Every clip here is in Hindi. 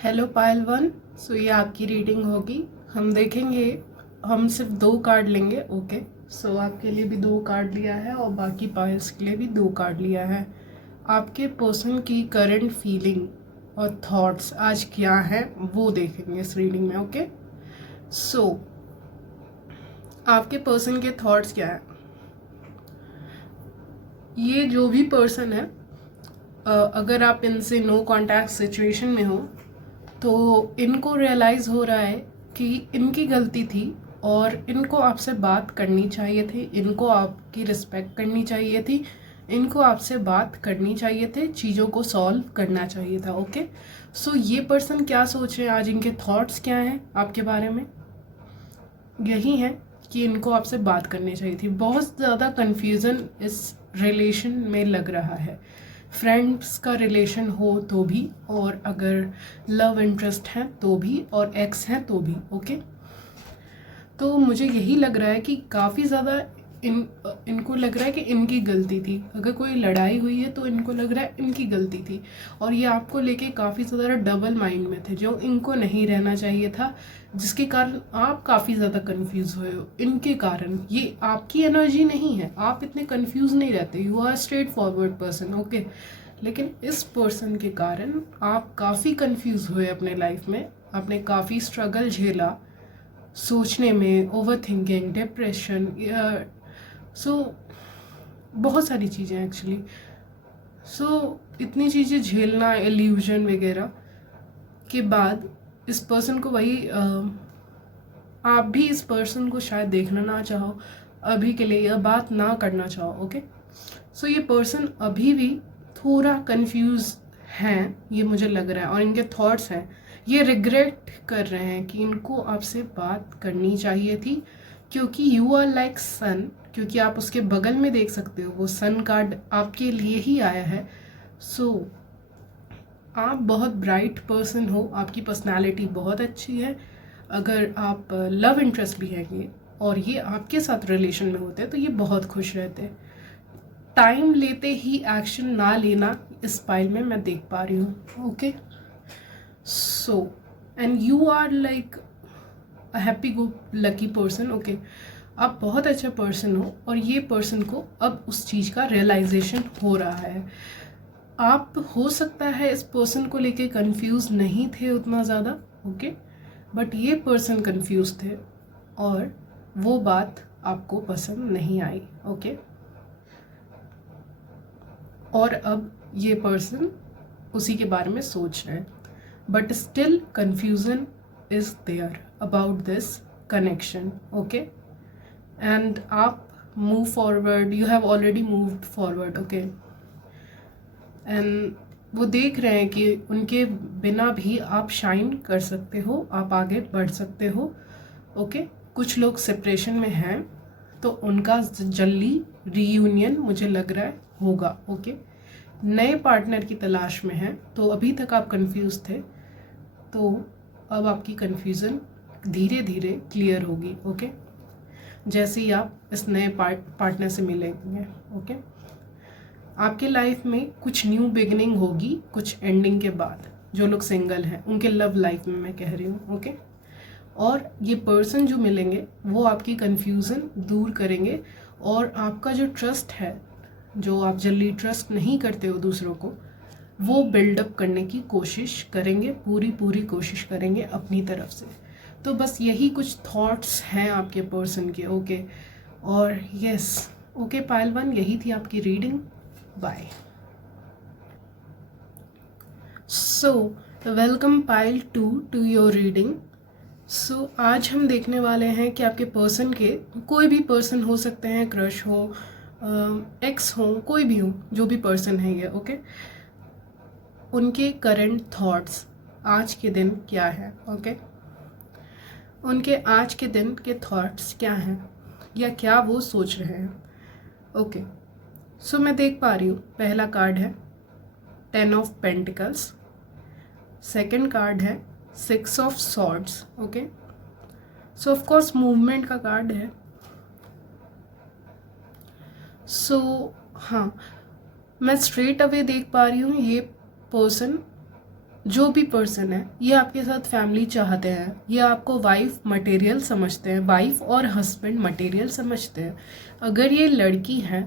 हेलो पायल वन। सो ये आपकी रीडिंग होगी। हम देखेंगे, हम सिर्फ 2 कार्ड लेंगे। ओके। सो आपके लिए भी 2 कार्ड लिया है और बाकी पायल्स के लिए भी 2 कार्ड लिया है। आपके पर्सन की करंट फीलिंग और थॉट्स आज क्या है वो देखेंगे इस रीडिंग में। ओके। सो आपके पर्सन के थॉट्स क्या है। ये जो भी पर्सन है, अगर आप इनसे नो कांटेक्ट सिचुएशन में हो तो इनको रियलाइज़ हो रहा है कि इनकी गलती थी और इनको आपसे बात करनी चाहिए थी, इनको आपकी रिस्पेक्ट करनी चाहिए थी, इनको आपसे बात करनी चाहिए थे, चीज़ों को सॉल्व करना चाहिए था। ओके। सो ये पर्सन क्या सोच रहे हैं आज, इनके थॉट्स क्या हैं आपके बारे में, यही है कि इनको आपसे बात करनी चाहिए थी। बहुत ज़्यादा कन्फ्यूज़न इस रिलेशन में लग रहा है। फ्रेंड्स का रिलेशन हो तो भी, और अगर लव इंटरेस्ट है तो भी, और एक्स है तो भी। ओके। तो मुझे यही लग रहा है कि काफ़ी ज़्यादा इनको लग रहा है कि इनकी गलती थी। अगर कोई लड़ाई हुई है तो इनको लग रहा है इनकी गलती थी, और ये आपको लेके काफ़ी ज़्यादा डबल माइंड में थे, जो इनको नहीं रहना चाहिए था, जिसके कारण आप काफ़ी ज़्यादा कंफ्यूज हुए हो। इनके कारण, ये आपकी एनर्जी नहीं है, आप इतने कंफ्यूज नहीं रहते, you are straight forward person. Okay. लेकिन इस पर्सन के कारण आप काफ़ी कंफ्यूज हुए अपने लाइफ में, आपने काफ़ी स्ट्रगल झेला सोचने में, ओवर थिंकिंग, डिप्रेशन, सो बहुत सारी चीज़ें एक्चुअली। इतनी चीज़ें झेलना, इल्यूजन वगैरह के बाद इस पर्सन को वही आप भी इस पर्सन को शायद देखना ना चाहो, अभी के लिए यह बात ना करना चाहो। ओके। ये पर्सन अभी भी थोड़ा कंफ्यूज हैं, ये मुझे लग रहा है, और इनके थॉट्स हैं, ये रिग्रेट कर रहे हैं कि इनको आपसे बात करनी चाहिए थी, क्योंकि यू आर लाइक सन, क्योंकि आप उसके बगल में देख सकते हो, वो सन कार्ड आपके लिए ही आया है। आप बहुत ब्राइट पर्सन हो, आपकी पर्सनालिटी बहुत अच्छी है। अगर आप लव इंटरेस्ट भी है और ये आपके साथ रिलेशन में होते हैं तो ये बहुत खुश रहते हैं। टाइम लेते ही एक्शन ना लेना इस पाइल में मैं देख पा रही हूँ। Okay. And you are like a happy go lucky person. Okay. आप बहुत अच्छा पर्सन हो, और ये पर्सन को अब उस चीज़ का रियलाइजेशन हो रहा है। आप हो सकता है इस पर्सन को लेके कंफ्यूज नहीं थे उतना ज़्यादा। ओके। बट ये पर्सन कंफ्यूज थे, और वो बात आपको पसंद नहीं आई। ओके। और अब ये पर्सन उसी के बारे में सोच रहे हैं, but still confusion is there about this connection. Okay. And आप move forward, you have already moved forward. Okay. And वो देख रहे हैं कि उनके बिना भी आप शाइन कर सकते हो, आप आगे बढ़ सकते हो। ओके। कुछ लोग सेपरेशन में हैं तो उनका जल्दी रीयूनियन मुझे लग रहा है होगा। ओके। नए पार्टनर की तलाश में हैं, तो अभी तक आप कंफ्यूज थे, तो अब आपकी कंफ्यूजन धीरे धीरे क्लियर होगी। ओके। जैसे ही आप इस नए पार्टनर से मिलेंगे। ओके। आपके लाइफ में कुछ न्यू बिगिनिंग होगी कुछ एंडिंग के बाद। जो लोग सिंगल हैं उनके लव लाइफ में मैं कह रही हूँ। ओके। और ये पर्सन जो मिलेंगे वो आपकी कंफ्यूजन दूर करेंगे, और आपका जो ट्रस्ट है, जो आप जल्दी ट्रस्ट नहीं करते हो दूसरों को, वो बिल्डअप करने की कोशिश करेंगे, पूरी पूरी कोशिश करेंगे अपनी तरफ से। तो बस यही कुछ थॉट्स हैं आपके पर्सन के। ओके। और यस, ओके पायल वन, यही थी आपकी reading. Bye. So welcome pile to your reading. आज हम देखने वाले हैं कि आपके पर्सन के, कोई भी पर्सन हो सकते हैं, क्रश हो, एक्स हो, कोई भी हो, जो भी पर्सन है ये। ओके। उनके करंट थॉट्स आज के दिन क्या है। ओके। उनके आज के दिन के थॉट्स क्या हैं, या क्या वो सोच रहे हैं। ओके। मैं देख पा रही हूँ, पहला कार्ड है 10 ऑफ पेंटिकल्स, सेकंड कार्ड है 6 of swords. Okay. Of course movement का कार्ड है। हाँ, मैं स्ट्रेट अवे देख पा रही हूँ ये पर्सन जो भी पर्सन है ये आपके साथ फैमिली चाहते हैं, ये आपको वाइफ मटेरियल समझते हैं, वाइफ और हस्बैंड मटेरियल समझते हैं। अगर ये लड़की है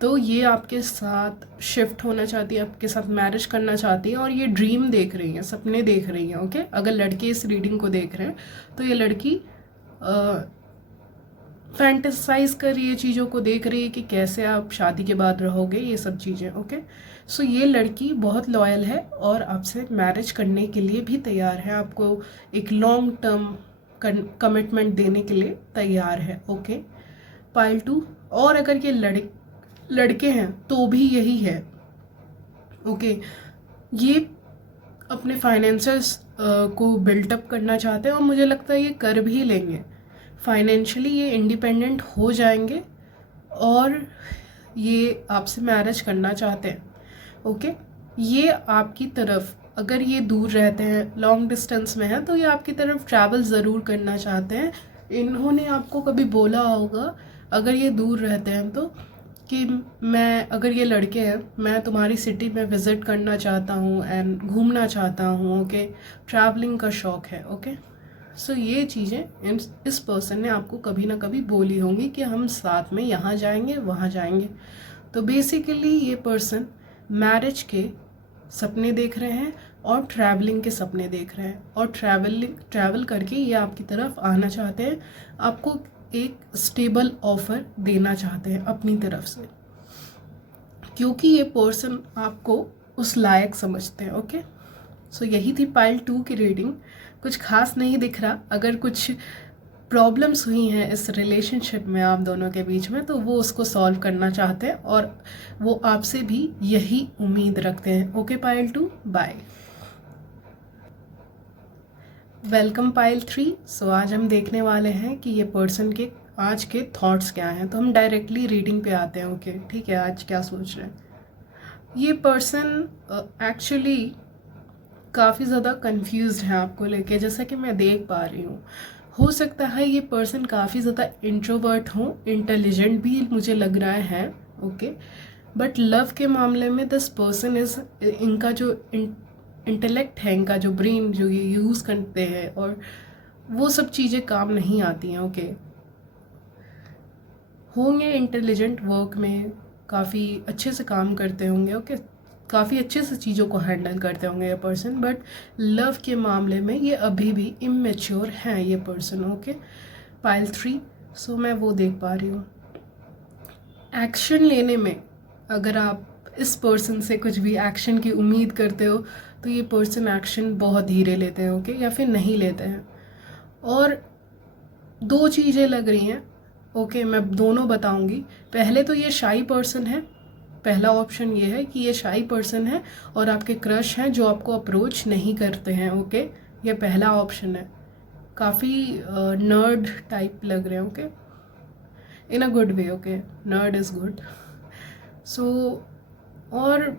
तो ये आपके साथ शिफ्ट होना चाहती है, आपके साथ मैरिज करना चाहती है, और ये ड्रीम देख रही है, सपने देख रही हैं। ओके, अगर लड़के इस रीडिंग को देख रहे हैं तो ये लड़की फैंटेसाइज कर रही है, चीज़ों को देख रही है कि कैसे आप शादी के बाद रहोगे, ये सब चीज़ें। ओके, सो ये लड़की बहुत लॉयल है और आपसे मैरिज करने के लिए भी तैयार है, आपको एक लॉन्ग टर्म कमिटमेंट देने के लिए तैयार है। Okay, pile 2। और अगर ये लड़के हैं तो भी यही है। ओके, ये अपने फाइनेंसेस को बिल्टअप करना चाहते हैं और मुझे लगता है ये कर भी लेंगे। फाइनेंशियली ये इंडिपेंडेंट हो जाएंगे और ये आपसे मैरिज करना चाहते हैं। ओके, ये आपकी तरफ, अगर ये दूर रहते हैं, लॉन्ग डिस्टेंस में है, तो ये आपकी तरफ ट्रैवल ज़रूर करना चाहते हैं। इन्होंने आपको कभी बोला होगा, अगर ये दूर रहते हैं तो, कि मैं, अगर ये लड़के हैं, मैं तुम्हारी सिटी में विज़िट करना चाहता हूँ एंड घूमना चाहता हूँ। ओके, ट्रैवलिंग का शौक़ है। ओके, सो ये चीज़ें इस पर्सन ने आपको कभी ना कभी बोली होंगी कि हम साथ में यहाँ जाएंगे, वहाँ जाएंगे। तो बेसिकली ये पर्सन मैरिज के सपने देख रहे हैं और ट्रैवलिंग के सपने देख रहे हैं, और ट्रैवल करके ये आपकी तरफ आना चाहते हैं, आपको एक स्टेबल ऑफर देना चाहते हैं अपनी तरफ से, क्योंकि ये पर्सन आपको उस लायक समझते हैं। ओके, सो यही थी पाइल 2 की रीडिंग। कुछ खास नहीं दिख रहा। अगर कुछ प्रॉब्लम्स हुई हैं इस रिलेशनशिप में आप दोनों के बीच में, तो वो उसको सॉल्व करना चाहते हैं और वो आपसे भी यही उम्मीद रखते हैं। Okay pile 2, bye. Welcome pile 3। So आज हम देखने वाले हैं कि ये पर्सन के आज के थॉट्स क्या हैं। तो हम डायरेक्टली रीडिंग पे आते हैं। ओके, ठीक है, आज क्या सोच रहे हैं ये पर्सन। एक्चुअली काफ़ी ज़्यादा कंफ्यूज्ड है आपको लेके, जैसा कि मैं देख पा रही हूँ। हो सकता है ये पर्सन काफ़ी ज़्यादा इंट्रोवर्ट हो, इंटेलिजेंट भी मुझे लग रहा है। ओके, बट लव के मामले में दिस पर्सन इज़, इनका जो इंटेलेक्ट है, इनका जो ब्रेन जो ये यूज़ करते हैं, और वो सब चीज़ें काम नहीं आती हैं। ओके, होंगे इंटेलिजेंट, वर्क में काफ़ी अच्छे से काम करते होंगे। ओके, काफ़ी अच्छे से चीज़ों को हैंडल करते होंगे ये पर्सन, बट लव के मामले में ये अभी भी इमेच्योर हैं ये पर्सन। Okay, pile 3। सो मैं वो देख पा रही हूँ। एक्शन लेने में, अगर आप इस पर्सन से कुछ भी एक्शन की उम्मीद करते हो, तो ये पर्सन एक्शन बहुत धीरे लेते हैं। ओके, या फिर नहीं लेते हैं। और दो चीज़ें लग रही हैं। ओके, मैं दोनों बताऊंगी। पहले तो ये शाई पर्सन है। पहला ऑप्शन ये है कि ये शाई पर्सन है और आपके क्रश हैं जो आपको अप्रोच नहीं करते हैं। ओके, ये पहला ऑप्शन है। काफ़ी नर्ड टाइप लग रहे हैं। Okay, in a good way. Okay, nerd is good. So, और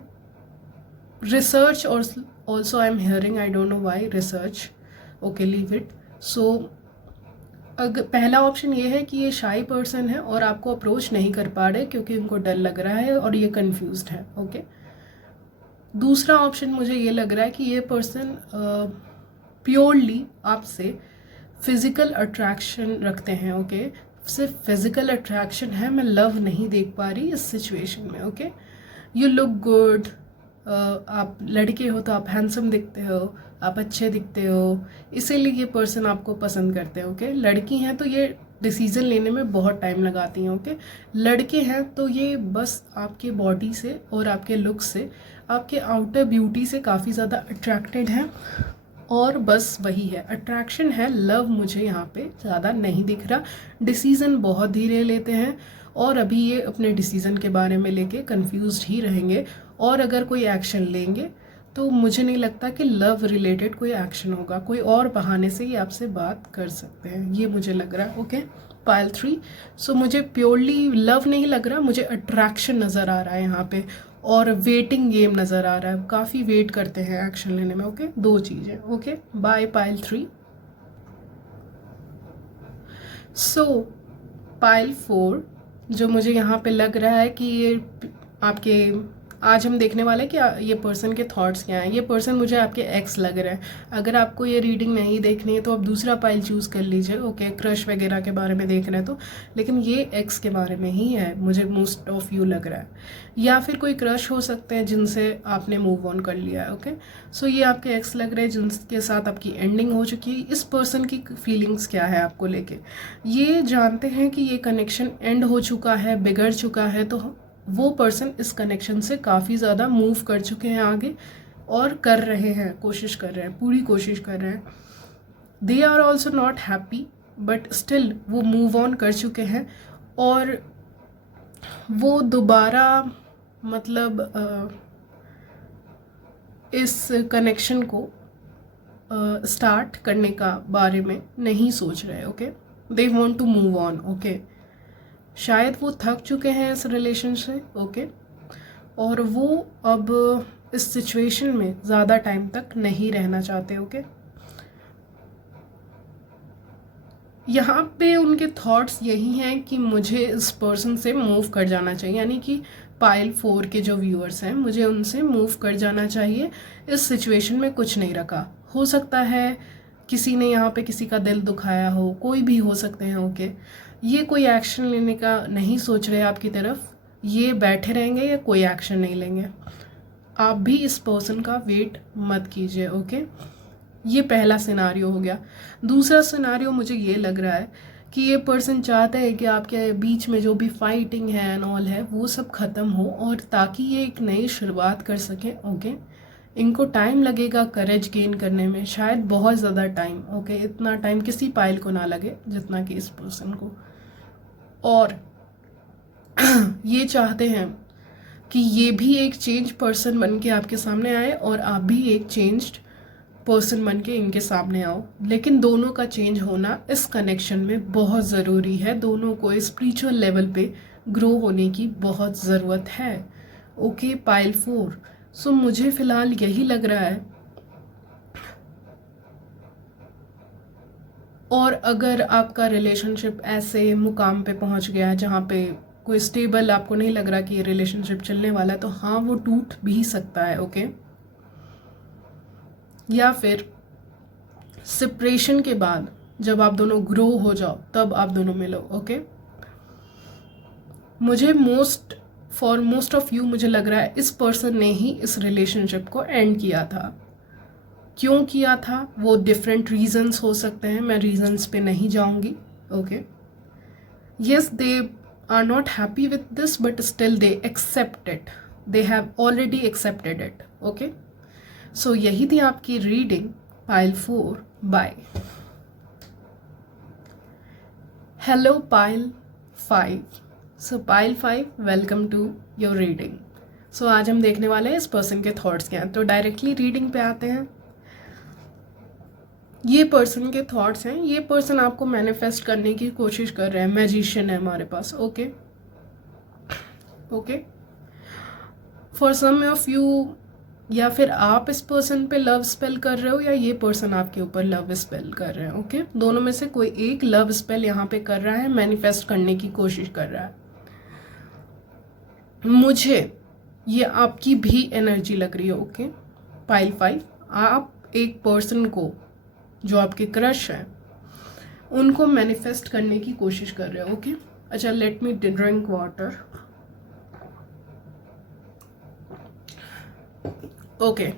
रिसर्च और also I am hearing, I don't know why research. Okay, leave it. So अगर पहला ऑप्शन ये है कि ये शाई पर्सन है और आपको अप्रोच नहीं कर पा रहे क्योंकि उनको डर लग रहा है और ये कंफ्यूज्ड है। ओके, दूसरा ऑप्शन मुझे ये लग रहा है कि ये पर्सन प्योरली आपसे फिज़िकल अट्रैक्शन रखते हैं। ओके, सिर्फ फिज़िकल अट्रैक्शन है, मैं लव नहीं देख पा रही इस सिचुएशन में। ओके, यू लुक गुड, आप लड़के हो तो आप हैंडसम दिखते हो, आप अच्छे दिखते हो, इसीलिए ये पर्सन आपको पसंद करते हैं। ओके, लड़की हैं तो ये डिसीज़न लेने में बहुत टाइम लगाती हैं। ओके, लड़के हैं तो ये बस आपके बॉडी से और आपके लुक से, आपके आउटर ब्यूटी से काफ़ी ज़्यादा अट्रैक्टेड हैं, और बस वही है, अट्रैक्शन है। लव मुझे यहाँ पे ज़्यादा नहीं दिख रहा। डिसीज़न बहुत धीरे लेते हैं और अभी ये अपने डिसीज़न के बारे में लेके कंफ्यूज्ड ही रहेंगे, और अगर कोई एक्शन लेंगे तो मुझे नहीं लगता कि लव रिलेटेड कोई एक्शन होगा, कोई और बहाने से ये आपसे बात कर सकते हैं, ये मुझे लग रहा है। Okay, pile 3। सो मुझे प्योरली लव नहीं लग रहा, मुझे अट्रैक्शन नज़र आ रहा है यहाँ पे, और वेटिंग गेम नज़र आ रहा है, काफ़ी वेट करते हैं एक्शन लेने में। ओके, दो चीज़ें। Okay, bye pile 3। So pile 4, जो मुझे यहाँ पे लग रहा है कि ये आपके आज हम देखने वाले हैं कि ये पर्सन के थॉट्स क्या हैं। ये पर्सन मुझे आपके एक्स लग रहा है। अगर आपको ये रीडिंग नहीं देखनी है तो आप दूसरा पाइल चूज़ कर लीजिए, ओके। क्रश वगैरह के बारे में देख रहे हैं तो, लेकिन ये एक्स के बारे में ही है, मुझे मोस्ट ऑफ यू लग रहा है। या फिर कोई क्रश हो सकते हैं जिनसे आपने मूव ऑन कर लिया है, ओके। सो ये आपके एक्स लग रहे हैं जिनके साथ आपकी एंडिंग हो चुकी है। इस पर्सन की फीलिंग्स क्या है आपको लेके, ये जानते हैं कि ये कनेक्शन एंड हो चुका है, बिगड़ चुका है, तो वो पर्सन इस कनेक्शन से काफ़ी ज़्यादा मूव कर चुके हैं आगे और कर रहे हैं, कोशिश कर रहे हैं, पूरी कोशिश कर रहे हैं। They are also not happy but still वो मूव ऑन कर चुके हैं और वो दोबारा मतलब इस कनेक्शन को स्टार्ट करने का बारे में नहीं सोच रहे, okay. They want to move on, okay. शायद वो थक चुके हैं इस रिलेशन से, ओके। और वो अब इस सिचुएशन में ज़्यादा टाइम तक नहीं रहना चाहते, ओके। यहाँ पे उनके थॉट्स यही हैं कि मुझे इस पर्सन से मूव कर जाना चाहिए, यानी कि पाइल 4 के जो व्यूअर्स हैं, मुझे उनसे मूव कर जाना चाहिए। इस सिचुएशन में कुछ नहीं रखा। हो सकता है किसी ने यहाँ पे किसी का दिल दुखाया हो, कोई भी हो सकते हैं, ओके। ये कोई एक्शन लेने का नहीं सोच रहे आपकी तरफ, ये बैठे रहेंगे या कोई एक्शन नहीं लेंगे। आप भी इस पर्सन का वेट मत कीजिए, ओके। ये पहला सिनारियो हो गया। दूसरा सिनारियो मुझे ये लग रहा है कि ये पर्सन चाहता है कि आपके बीच में जो भी फाइटिंग है एंड ऑल है वो सब ख़त्म हो और ताकि ये एक नई शुरुआत कर सकें, ओके। इनको टाइम लगेगा करेज गेन करने में, शायद बहुत ज़्यादा टाइम, ओके। इतना टाइम किसी पाइल को ना लगे जितना कि इस पर्सन को। और ये चाहते हैं कि ये भी एक चेंज पर्सन बन के आपके सामने आए और आप भी एक चेंज्ड पर्सन बन के इनके सामने आओ। लेकिन दोनों का चेंज होना इस कनेक्शन में बहुत ज़रूरी है। दोनों को स्पिरिचुअल लेवल पे ग्रो होने की बहुत ज़रूरत है, ओके। पाइल 4। सो मुझे फ़िलहाल यही लग रहा है। और अगर आपका रिलेशनशिप ऐसे मुकाम पे पहुंच गया जहाँ पे कोई स्टेबल आपको नहीं लग रहा कि ये रिलेशनशिप चलने वाला है, तो हाँ वो टूट भी सकता है, ओके। या फिर सेपरेशन के बाद जब आप दोनों ग्रो हो जाओ तब आप दोनों मिलो, ओके। मुझे फॉर मोस्ट ऑफ यू मुझे लग रहा है इस पर्सन ने ही इस रिलेशनशिप को एंड किया था। क्यों किया था वो डिफरेंट रीजंस हो सकते हैं, मैं रीजंस पे नहीं जाऊंगी, okay. Yes, they are not happy with this but still they accept it, they have already accepted it, okay. So यही थी आपकी reading pile 4 bye. Hello pile 5। So pile 5, welcome to your reading. So आज हम देखने वाले हैं इस पर्सन के थॉट्स क्या हैं। तो डायरेक्टली रीडिंग पे आते हैं। ये पर्सन के थॉट्स हैं। ये पर्सन आपको मैनिफेस्ट करने की कोशिश कर रहे हैं। मैजिशियन है हमारे पास, okay okay. For some of you, या फिर आप इस पर्सन पे लव स्पेल कर रहे हो या ये पर्सन आपके ऊपर लव स्पेल कर रहे हैं, ओके। दोनों में से कोई एक लव स्पेल यहाँ पे कर रहा है, मैनिफेस्ट करने की कोशिश कर रहा है। मुझे ये आपकी भी एनर्जी लग रही है, ओके। पाइल 5, आप एक पर्सन को जो आपके क्रश है उनको मैनिफेस्ट करने की कोशिश कर रहे हो, ओके। अच्छा, let me drink water, okay.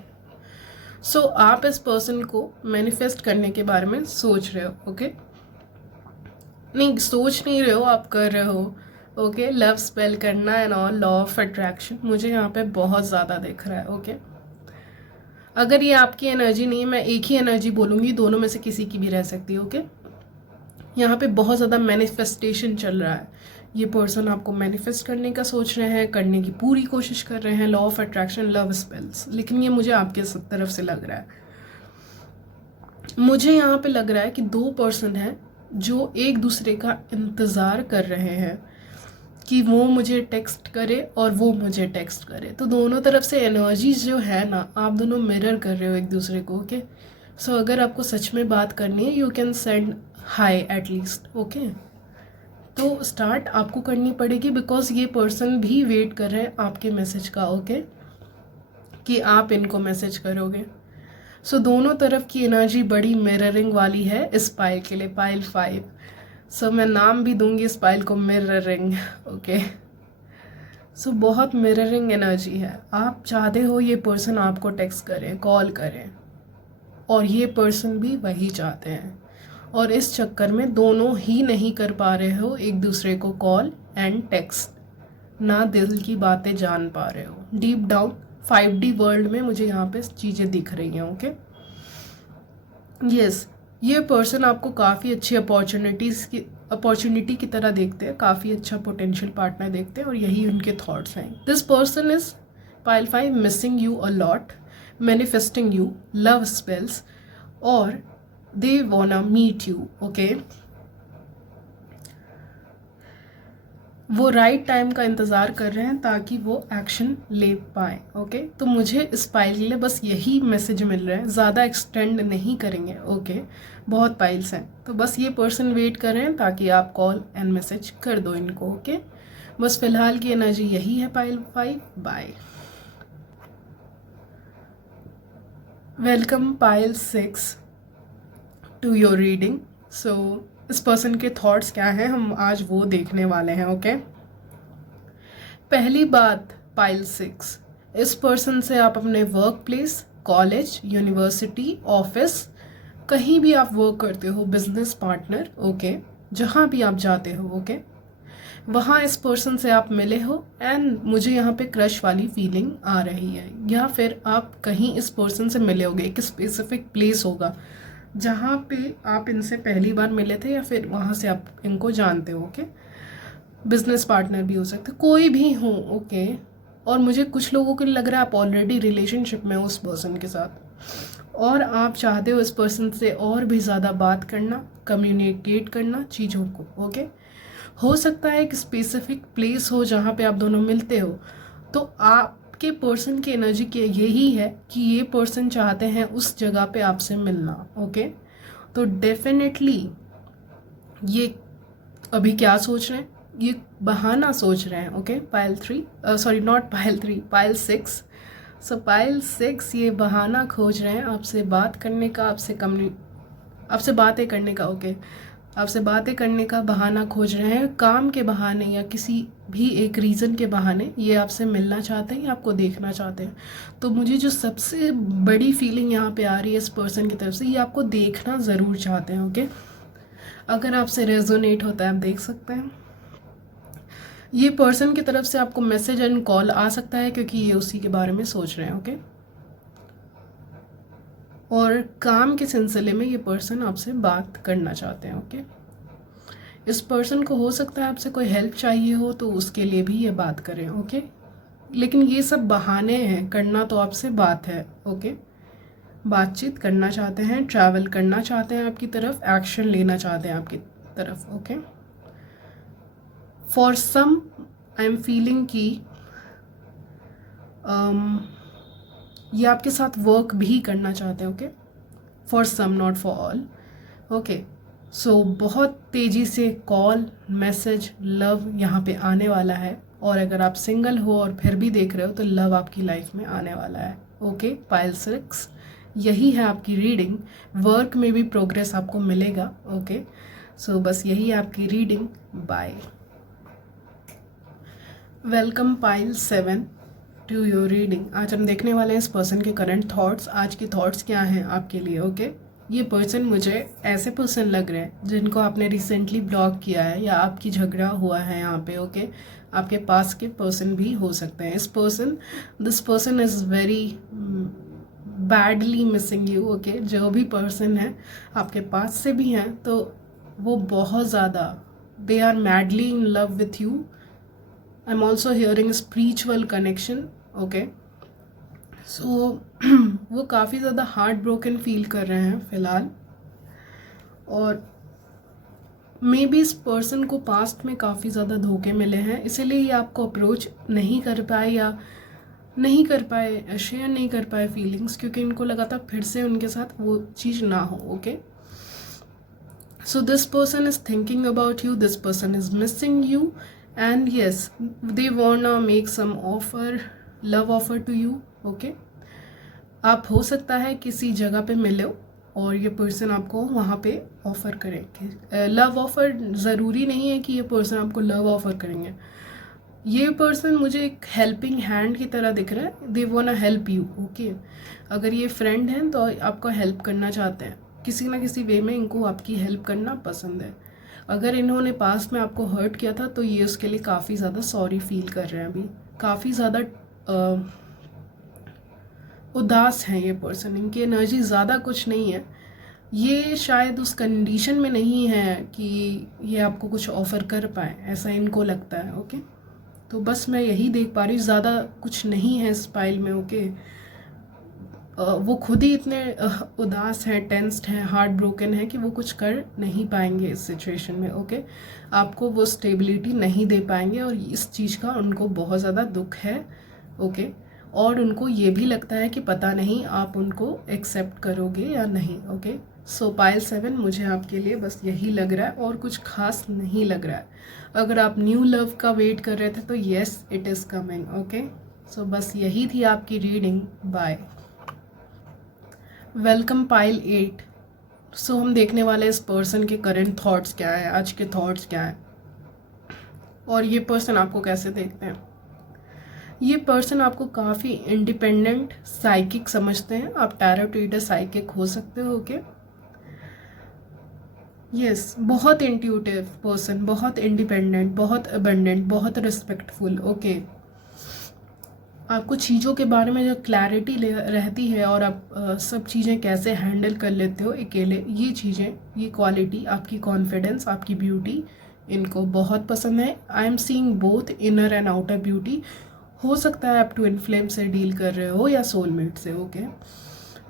So आप इस पर्सन को मैनिफेस्ट करने के बारे में सोच रहे हो, ओके। नहीं, सोच नहीं रहे हो, आप कर रहे हो, ओके। लव स्पेल करना and all, law of attraction मुझे यहाँ पे बहुत ज़्यादा दिख रहा है, ओके। अगर ये आपकी एनर्जी नहीं है, मैं एक ही एनर्जी बोलूँगी, दोनों में से किसी की भी रह सकती है, ओके। यहाँ पे बहुत ज़्यादा मैनिफेस्टेशन चल रहा है। ये पर्सन आपको मैनिफेस्ट करने का सोच रहे हैं, करने की पूरी कोशिश कर रहे हैं, law of attraction, love spells. लेकिन ये मुझे आपके तरफ से लग रहा है। मुझे यहाँ पे लग रहा है कि दो पर्सन हैं जो एक दूसरे का इंतज़ार कर रहे हैं कि वो मुझे टेक्स्ट करे और वो मुझे टेक्स्ट करे। तो दोनों तरफ से एनर्जीज जो है ना, आप दोनों मिरर कर रहे हो एक दूसरे को, ओके। सो अगर आपको सच में बात करनी है, you can send high at least, okay. तो स्टार्ट आपको करनी पड़ेगी, बिकॉज ये पर्सन भी वेट कर रहे हैं आपके मैसेज का, ओके, कि आप इनको मैसेज करोगे। सो दोनों तरफ की एनर्जी बड़ी मिररिंग वाली है इस पाइल के लिए, पाइल 5। सो मैं नाम भी दूंगी इस पाइल को, मिररिंग, ओके। सो बहुत मिररिंग एनर्जी है। आप चाहते हो ये पर्सन आपको टेक्स्ट करे, कॉल करें, और ये पर्सन भी वही चाहते हैं, और इस चक्कर में दोनों ही नहीं कर पा रहे हो एक दूसरे को कॉल एंड टेक्स्ट, ना दिल की बातें जान पा रहे हो। डीप डाउन 5D वर्ल्ड में मुझे यहाँ पे चीज़ें दिख रही हैं, ओके। यस, ये पर्सन आपको काफ़ी अच्छी अपॉर्चुनिटी की तरह देखते हैं, काफ़ी अच्छा पोटेंशियल पार्टनर देखते हैं, और यही उनके थॉट्स हैं। This person is pile 5 missing you a lot, manifesting you, love spells, और दे वांना मीट यू, ओके। वो राइट टाइम का इंतज़ार कर रहे हैं ताकि वो एक्शन ले पाए, ओके। तो मुझे इस पाइल के लिए बस यही मैसेज मिल रहा है, ज़्यादा एक्सटेंड नहीं करेंगे, ओके। बहुत पाइल्स हैं, तो बस ये पर्सन वेट कर रहे हैं ताकि आप कॉल एंड मैसेज कर दो इनको, ओके। बस फिलहाल की एनर्जी यही है pile 5। Bye. Welcome pile 6 to your reading. So इस पर्सन के थॉट्स क्या हैं, हम आज वो देखने वाले हैं, ओके। पहली बात, पाइल 6, इस पर्सन से आप अपने work place, college, university, office, कहीं भी आप वर्क करते हो, बिजनेस पार्टनर, ओके, जहाँ भी आप जाते हो, ओके, वहाँ इस पर्सन से आप मिले हो, एंड मुझे यहाँ पे क्रश वाली फीलिंग आ रही है, या फिर आप कहीं इस पर्सन से मिले होगे, एक स्पेसिफिक प्लेस होगा जहाँ पे आप इनसे पहली बार मिले थे, या फिर वहाँ से आप इनको जानते हो, ओके। बिजनेस पार्टनर भी हो सकते, कोई भी हो, ओके। और मुझे कुछ लोगों को लग रहा है आप ऑलरेडी रिलेशनशिप में हो उस पर्सन के साथ, और आप चाहते हो इस पर्सन से और भी ज़्यादा बात करना, कम्युनिकेट करना चीज़ों को, ओके। हो सकता है एक स्पेसिफिक प्लेस हो जहाँ पे आप दोनों मिलते हो, तो आपके पर्सन की एनर्जी की यही है कि ये पर्सन चाहते हैं उस जगह पे आपसे मिलना, ओके। तो डेफिनेटली ये अभी क्या सोच रहे हैं, ये बहाना सोच रहे हैं, okay. Pile 3, sorry not pile 3, pile 6। So pile 6 ये बहाना खोज रहे हैं आपसे बात करने का, आपसे बातें करने का, ओके। आपसे बातें करने का बहाना खोज रहे हैं, काम के बहाने या किसी भी एक रीज़न के बहाने ये आपसे मिलना चाहते हैं या आपको देखना चाहते हैं। तो मुझे जो सबसे बड़ी फीलिंग यहाँ पे आ रही है इस पर्सन की तरफ से, ये आपको देखना ज़रूर चाहते हैं, ओके। अगर आपसे रेजोनेट होता है आप देख सकते हैं। ये पर्सन की तरफ से आपको मैसेज एंड कॉल आ सकता है क्योंकि ये उसी के बारे में सोच रहे हैं, ओके। और काम के सिलसिले में ये पर्सन आपसे बात करना चाहते हैं, ओके। इस पर्सन को हो सकता है आपसे कोई हेल्प चाहिए हो, तो उसके लिए भी ये बात करें, ओके। लेकिन ये सब बहाने हैं, करना तो आपसे बात है, ओके। बातचीत करना चाहते हैं, ट्रैवल करना चाहते हैं आपकी तरफ, एक्शन लेना चाहते हैं आपकी तरफ, okay. For some I am feeling कि ये आपके साथ वर्क भी करना चाहते हैं, okay. For some, not for all, okay. So बहुत तेज़ी से कॉल, मैसेज, लव यहाँ पे आने वाला है, और अगर आप सिंगल हो और फिर भी देख रहे हो तो लव आपकी लाइफ में आने वाला है, ओके। पाइल 6 यही है आपकी रीडिंग। वर्क में भी प्रोग्रेस आपको मिलेगा, ओके। सो बस यही है आपकी reading. Bye. Welcome pile 7 to your reading. आज हम देखने वाले हैं इस पर्सन के करंट थॉट्स। आज के थॉट्स क्या हैं आपके लिए, ओके। ये पर्सन मुझे ऐसे पर्सन लग रहे हैं जिनको आपने रिसेंटली ब्लॉक किया है, या आपकी झगड़ा हुआ है यहाँ पे, ओके। आपके पास के पर्सन भी हो सकते हैं। This person is very badly missing you, okay. जो भी पर्सन है आपके पास से भी हैं तो वो बहुत ज़्यादा, they are madly in love with you. I am also hearing spiritual connection, okay. So वो काफ़ी ज़्यादा हार्ट ब्रोकन फील कर रहे हैं फ़िलहाल, और मे बी इस पर्सन को पास्ट में काफ़ी ज़्यादा धोखे मिले हैं, इसीलिए ये आपको अप्रोच नहीं कर पाए, या नहीं कर पाए, शेयर नहीं कर पाए फीलिंग्स, क्योंकि इनको लगा था फिर से उनके साथ वो चीज़ ना हो, okay. So this person is thinking about you, this person is missing you, and yes, they wanna make some offer, love offer to you. Okay, आप हो सकता है किसी जगह पे मिले हो और ये पर्सन आपको वहाँ पे ऑफ़र करे कि लव ऑफ़र, ज़रूरी नहीं है कि ये पर्सन आपको लव ऑफ़र करेंगे। ये पर्सन मुझे एक हेल्पिंग हैंड की तरह दिख रहा है, they want help you. Okay, अगर ये फ्रेंड हैं तो आपका हेल्प करना चाहते हैं, किसी ना किसी वे में इनको आपकी हेल्प करना पसंद है। अगर इन्होंने पास्ट में आपको हर्ट किया था तो ये उसके लिए काफ़ी ज़्यादा सॉरी फील कर रहे हैं, अभी काफ़ी ज़्यादा उदास हैं ये पर्सन, इनकी एनर्जी ज़्यादा कुछ नहीं है। ये शायद उस कंडीशन में नहीं है कि ये आपको कुछ ऑफ़र कर पाए, ऐसा इनको लगता है। ओके, तो बस मैं यही देख पा रही हूँ, ज़्यादा कुछ नहीं है इस फाइल में। ओके, वो खुद ही इतने उदास हैं, टेंस्ड हैं, हार्ट ब्रोकन है कि वो कुछ कर नहीं पाएंगे इस सिचुएशन में। ओके, आपको वो स्टेबिलिटी नहीं दे पाएंगे और इस चीज़ का उनको बहुत ज़्यादा दुख है। ओके, और उनको ये भी लगता है कि पता नहीं आप उनको एक्सेप्ट करोगे या नहीं। ओके, सो पाइल 7 मुझे आपके लिए बस यही लग रहा है और कुछ खास नहीं लग रहा है। अगर आप न्यू लव का वेट कर रहे थे तो yes, it is coming. Okay, so बस यही थी आपकी reading. Bye, welcome pile 8। So हम देखने वाले इस पर्सन के करंट थॉट्स क्या है, आज के थॉट्स क्या है और ये पर्सन आपको कैसे देखते हैं। ये पर्सन आपको काफ़ी इंडिपेंडेंट साइकिक समझते हैं, आप टैरो रीडर साइकिक हो सकते हो। ओके, यस, बहुत इंट्यूटिव पर्सन, बहुत इंडिपेंडेंट, बहुत अबंडेंट, बहुत रिस्पेक्टफुल। ओके, आपको चीज़ों के बारे में जो क्लैरिटी रहती है और आप सब चीज़ें कैसे हैंडल कर लेते हो अकेले, ये चीज़ें, ये क्वालिटी, आपकी कॉन्फिडेंस, आपकी ब्यूटी इनको बहुत पसंद है। I am seeing both inner and outer beauty. हो सकता है आप ट्विन फ्लेम से डील कर रहे हो या सोलमेट से। ओके,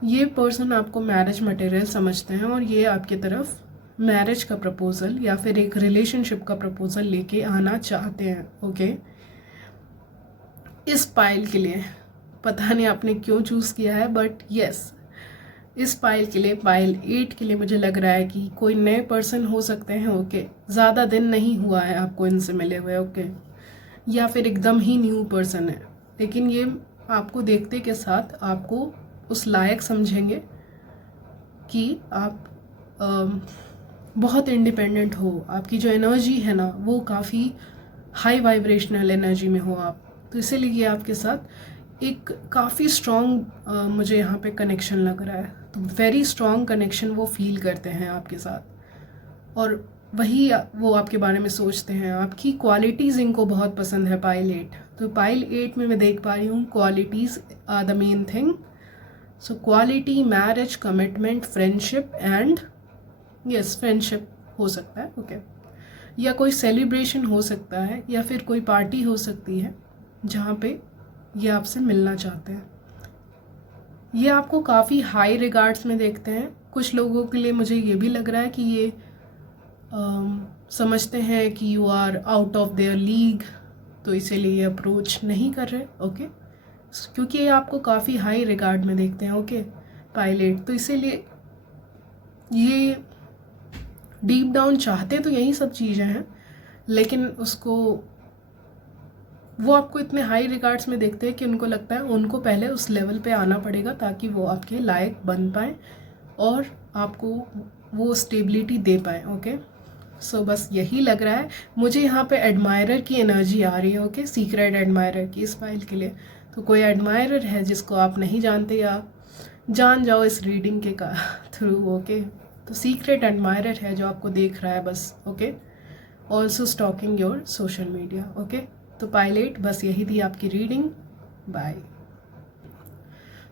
ये पर्सन आपको मैरिज मटेरियल समझते हैं और ये आपकी तरफ मैरिज का प्रपोज़ल या फिर एक रिलेशनशिप का प्रपोज़ल लेके आना चाहते हैं। ओके, इस पाइल के लिए पता नहीं आपने क्यों चूज़ किया है, बट यस, इस पाइल के लिए, पाइल 8 के लिए मुझे लग रहा है कि कोई नए पर्सन हो सकते हैं। ओके, ज़्यादा दिन नहीं हुआ है आपको इनसे मिले हुए। ओके, या फिर एकदम ही न्यू पर्सन है, लेकिन ये आपको देखते के साथ आपको उस लायक समझेंगे कि आप बहुत इंडिपेंडेंट हो, आपकी जो एनर्जी है ना वो काफ़ी हाई वाइब्रेशनल एनर्जी में हो आप, तो इसीलिए ये आपके साथ एक काफ़ी स्ट्रॉन्ग मुझे यहाँ पे कनेक्शन लग रहा है। तो वेरी स्ट्रॉन्ग कनेक्शन वो फील करते हैं आपके साथ और वही वो आपके बारे में सोचते हैं। आपकी क्वालिटीज़ इनको बहुत पसंद है पाइल 8। तो पाइल 8 में मैं देख पा रही हूँ qualities are the main thing. So quality, marriage, commitment, friendship and yes, friendship हो सकता है। ओके, या कोई सेलिब्रेशन हो सकता है या फिर कोई पार्टी हो सकती है जहाँ पे ये आपसे मिलना चाहते हैं। ये आपको काफ़ी हाई रिगार्ड्स में देखते हैं। कुछ लोगों के लिए मुझे ये भी लग रहा है कि ये समझते हैं कि you are out of their league, तो इसीलिए ये अप्रोच नहीं कर रहे। ओके, क्योंकि ये आपको काफ़ी हाई रिगार्ड में देखते हैं। ओके, पायलट, तो इसीलिए ये डीप डाउन चाहते तो यही सब चीज़ें हैं, लेकिन उसको वो आपको इतने हाई रिगार्ड्स में देखते हैं कि उनको लगता है उनको पहले उस लेवल पे आना पड़ेगा ताकि वो आपके लायक बन पाए और आपको वो स्टेबिलिटी दे पाए। ओके, सो बस यही लग रहा है मुझे। यहाँ पे एडमायरर की एनर्जी आ रही है। ओके, सीक्रेट एडमायरर की इस फाइल के लिए। तो कोई एडमायरर है जिसको आप नहीं जानते या जान जाओ इस रीडिंग के थ्रू। ओके, तो सीक्रेट एडमायरर है जो आपको देख रहा है बस। Okay, also stalking your social media. Okay, तो पायलट, बस यही थी आपकी रीडिंग। बाय।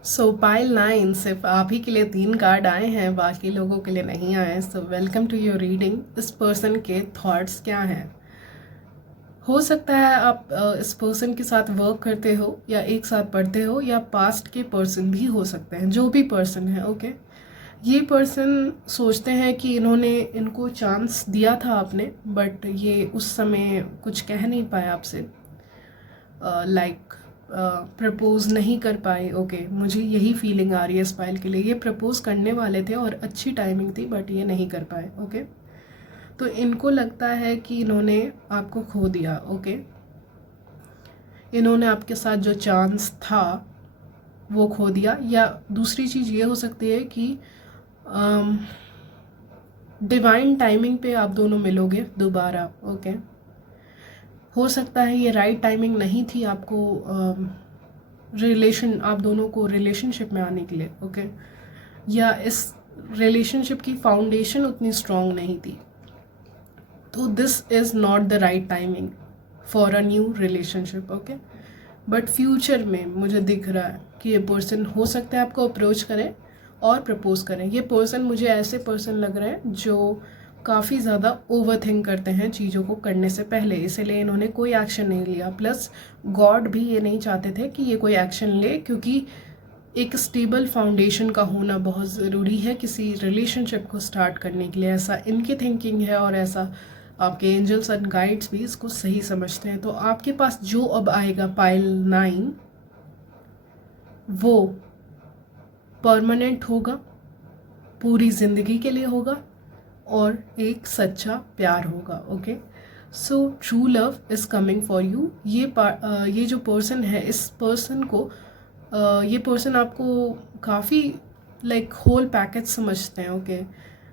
सो पाइल 9, सिर्फ आप ही के लिए 3 कार्ड आए हैं, बाकी लोगों के लिए नहीं आए। So welcome to your reading. इस पर्सन के थॉट्स क्या हैं? हो सकता है आप इस पर्सन के साथ वर्क करते हो या एक साथ पढ़ते हो या पास्ट के पर्सन भी हो सकते हैं, जो भी पर्सन है। ओके, ये पर्सन सोचते हैं कि इनको चांस दिया था आपने, बट ये उस समय कुछ कह नहीं पाए आपसे, लाइक प्रपोज नहीं कर पाए। ओके, मुझे यही फीलिंग आ रही है इस फाइल के लिए। ये प्रपोज करने वाले थे और अच्छी टाइमिंग थी, बट ये नहीं कर पाए। ओके, तो इनको लगता है कि इन्होंने आपको खो दिया। ओके, इन्होंने आपके साथ जो चांस था वो खो दिया। या दूसरी चीज़ ये हो सकती है कि डिवाइन टाइमिंग पे आप दोनों मिलोगे दोबारा। ओके, हो सकता है ये राइट टाइमिंग नहीं थी आपको आप दोनों को रिलेशनशिप में आने के लिए। ओके, या इस रिलेशनशिप की फाउंडेशन उतनी स्ट्रांग नहीं थी। तो this is not the right timing for a new relationship. Okay, but future में मुझे दिख रहा है कि ये पर्सन हो सकता है आपको अप्रोच करें और प्रपोज करें। ये पर्सन मुझे ऐसे पर्सन लग रहे हैं जो काफ़ी ज़्यादा ओवर थिंक करते हैं चीज़ों को करने से पहले, इसीलिए इन्होंने कोई एक्शन नहीं लिया। प्लस गॉड भी ये नहीं चाहते थे कि ये कोई एक्शन ले, क्योंकि एक स्टेबल फाउंडेशन का होना बहुत ज़रूरी है किसी रिलेशनशिप को स्टार्ट करने के लिए। ऐसा इनकी थिंकिंग है और ऐसा आपके एंजल्स एंड गाइड्स भी इसको सही समझते हैं। तो आपके पास जो अब आएगा पाइल 9, वो परमानेंट होगा, पूरी ज़िंदगी के लिए होगा और एक सच्चा प्यार होगा। Okay, so true love is coming for you. ये जो पर्सन है, इस पर्सन को ये पर्सन आपको काफ़ी लाइक होल पैकेज समझते हैं। Okay,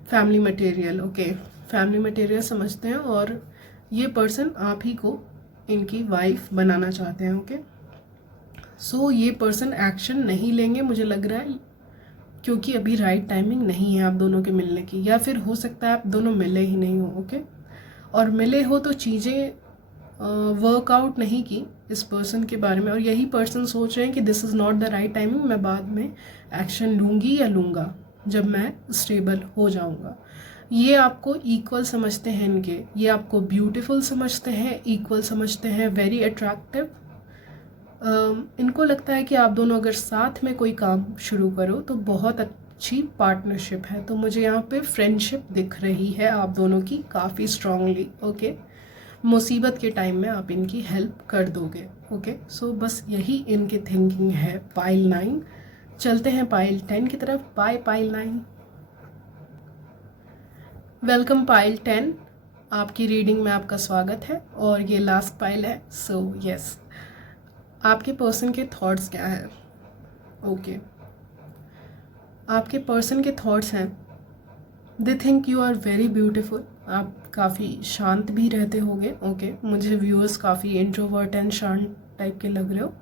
family material. Okay, family material समझते हैं और ये पर्सन आप ही को इनकी वाइफ बनाना चाहते हैं। ओके, सो ये पर्सन एक्शन नहीं लेंगे मुझे लग रहा है, क्योंकि अभी राइट टाइमिंग नहीं है आप दोनों के मिलने की। या फिर हो सकता है आप दोनों मिले ही नहीं हो। ओके, और मिले हो तो चीज़ें वर्कआउट नहीं की इस पर्सन के बारे में, और यही पर्सन सोच रहे हैं कि this is not the right timing, मैं बाद में एक्शन लूँगी या लूँगा जब मैं स्टेबल हो जाऊँगा। ये आपको इक्वल समझते हैं इनके, ये आपको ब्यूटीफुल समझते हैं, इक्वल समझते हैं, वेरी अट्रैक्टिव। इनको लगता है कि आप दोनों अगर साथ में कोई काम शुरू करो तो बहुत अच्छी पार्टनरशिप है। तो मुझे यहाँ पे फ्रेंडशिप दिख रही है आप दोनों की काफ़ी स्ट्रांगली। ओके, मुसीबत के टाइम में आप इनकी हेल्प कर दोगे। ओके, सो बस यही इनकी थिंकिंग है पाइल 9। चलते हैं पाइल 10 की तरफ। Bye pile 9। वेलकम पाइल 10, आपकी रीडिंग में आपका स्वागत है और ये लास्ट पाइल है। सो यस, आपके पर्सन के थॉट्स क्या है? ओके, आपके पर्सन के थॉट्स हैं, they think you are very beautiful. आप काफ़ी शांत भी रहते होगे। ओके, मुझे व्यूअर्स काफ़ी इंट्रोवर्ट एंड शांत टाइप के लग रहे हो,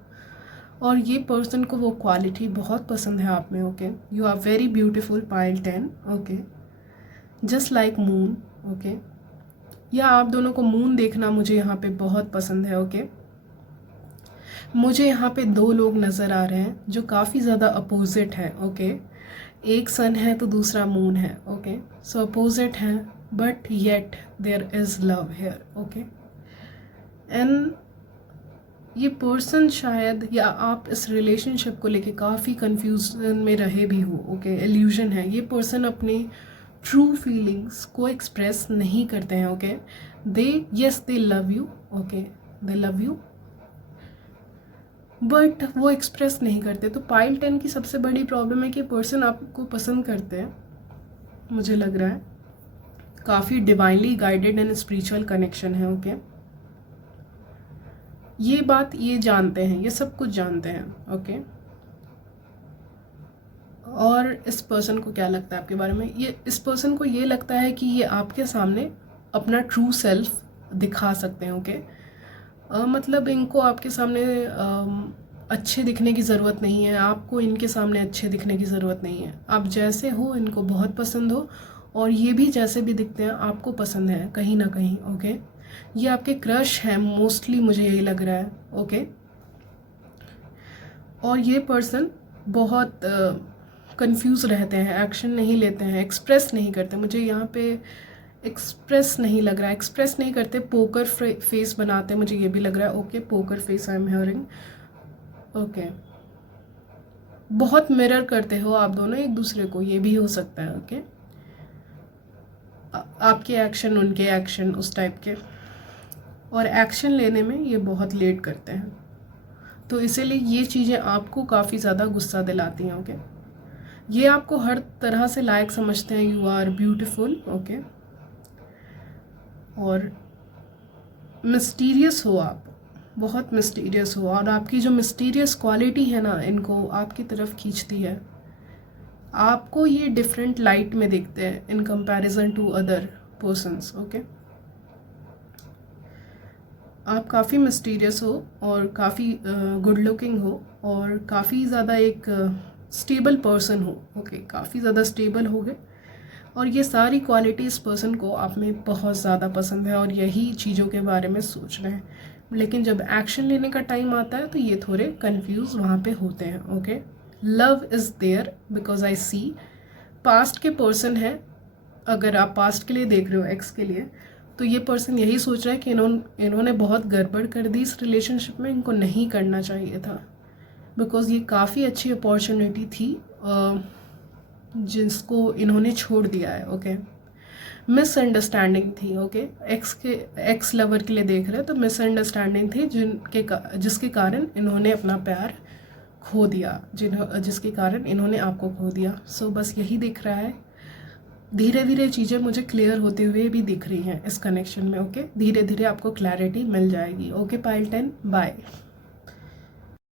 और ये पर्सन को वो क्वालिटी बहुत पसंद है आप में। Okay, you are very beautiful pile 10। Okay, just like moon. Okay, या आप दोनों को मून देखना मुझे यहाँ पे बहुत पसंद है। ओके, मुझे यहाँ पे दो लोग नज़र आ रहे हैं जो काफ़ी ज़्यादा अपोजिट हैं। ओके, एक सन है तो दूसरा मून है। ओके, सो अपोजिट हैं but yet there is love here. Okay, and ये पर्सन शायद या आप इस रिलेशनशिप को लेके काफ़ी कंफ्यूजन में रहे भी हो। ओके, इल्यूजन है। ये पर्सन अपने ट्रू फीलिंग्स को एक्सप्रेस नहीं करते हैं। Okay, they love you. Okay, they love you but वो एक्सप्रेस नहीं करते। तो पाइल 10 की सबसे बड़ी प्रॉब्लम है कि पर्सन आपको पसंद करते हैं, मुझे लग रहा है काफ़ी divinely guided and spiritual connection है। ओके, ये बात ये जानते हैं, ये सब कुछ जानते हैं। ओके, और इस पर्सन को क्या लगता है आपके बारे में? इस पर्सन को ये लगता है कि ये आपके सामने अपना ट्रू सेल्फ दिखा सकते हैं। ओके, मतलब इनको आपके सामने अच्छे दिखने की ज़रूरत नहीं है, आपको इनके सामने अच्छे दिखने की ज़रूरत नहीं है। आप जैसे हो इनको बहुत पसंद हो, और ये भी जैसे भी दिखते हैं आपको पसंद है कहीं ना कहीं। ओके, ये आपके क्रश हैं मोस्टली, मुझे यही लग रहा है। ओके, और ये पर्सन बहुत कंफ्यूज रहते हैं, एक्शन नहीं लेते हैं, एक्सप्रेस नहीं करते। मुझे यहाँ पे एक्सप्रेस नहीं लग रहा है, एक्सप्रेस नहीं करते, पोकर फेस बनाते हैं, मुझे ये भी लग रहा है। Okay, poker face I am hearing. Okay, बहुत मिरर करते हो आप दोनों एक दूसरे को, ये भी हो सकता है। ओके, आपके एक्शन उनके एक्शन उस टाइप के, और एक्शन लेने में ये बहुत लेट करते हैं, तो इसीलिए ये चीज़ें आपको काफ़ी ज़्यादा गुस्सा दिलाती हैं। ओके, ये आपको हर तरह से लायक समझते हैं, यू आर ब्यूटीफुल। ओके, और मिस्टीरियस हो आप, बहुत मिस्टीरियस हो, और आपकी जो मिस्टीरियस क्वालिटी है ना इनको आपकी तरफ खींचती है। आपको ये डिफरेंट लाइट में देखते हैं in comparison to other persons. Okay, आप काफ़ी मिस्टीरियस हो और काफ़ी गुड लुकिंग हो और काफ़ी ज़्यादा एक स्टेबल पर्सन हो। ओके, काफ़ी ज़्यादा स्टेबल हो गए, और ये सारी क्वालिटी इस पर्सन को आप में बहुत ज़्यादा पसंद है और यही चीज़ों के बारे में सोच रहे हैं। लेकिन जब एक्शन लेने का टाइम आता है तो ये थोड़े कंफ्यूज वहाँ पे होते हैं। Okay, love is there because I see past के पर्सन है। अगर आप पास्ट के लिए देख रहे हो, एक्स के लिए, तो ये पर्सन यही सोच रहा है कि इन्होंने बहुत गड़बड़ कर दी इस रिलेशनशिप में, इनको नहीं करना चाहिए था, बिकॉज ये काफ़ी अच्छी अपॉर्चुनिटी थी जिसको इन्होंने छोड़ दिया है। ओके, मिसअंडरस्टैंडिंग थी। ओके, एक्स लवर के लिए देख रहे हैं तो मिसअंडरस्टैंडिंग थी जिसके कारण इन्होंने अपना प्यार खो दिया, जिसके कारण इन्होंने आपको खो दिया। सो बस यही दिख रहा है। धीरे धीरे चीज़ें मुझे क्लियर होते हुए भी दिख रही हैं इस कनेक्शन में। ओके, धीरे धीरे आपको क्लैरिटी मिल जाएगी। Okay pile 10, bye.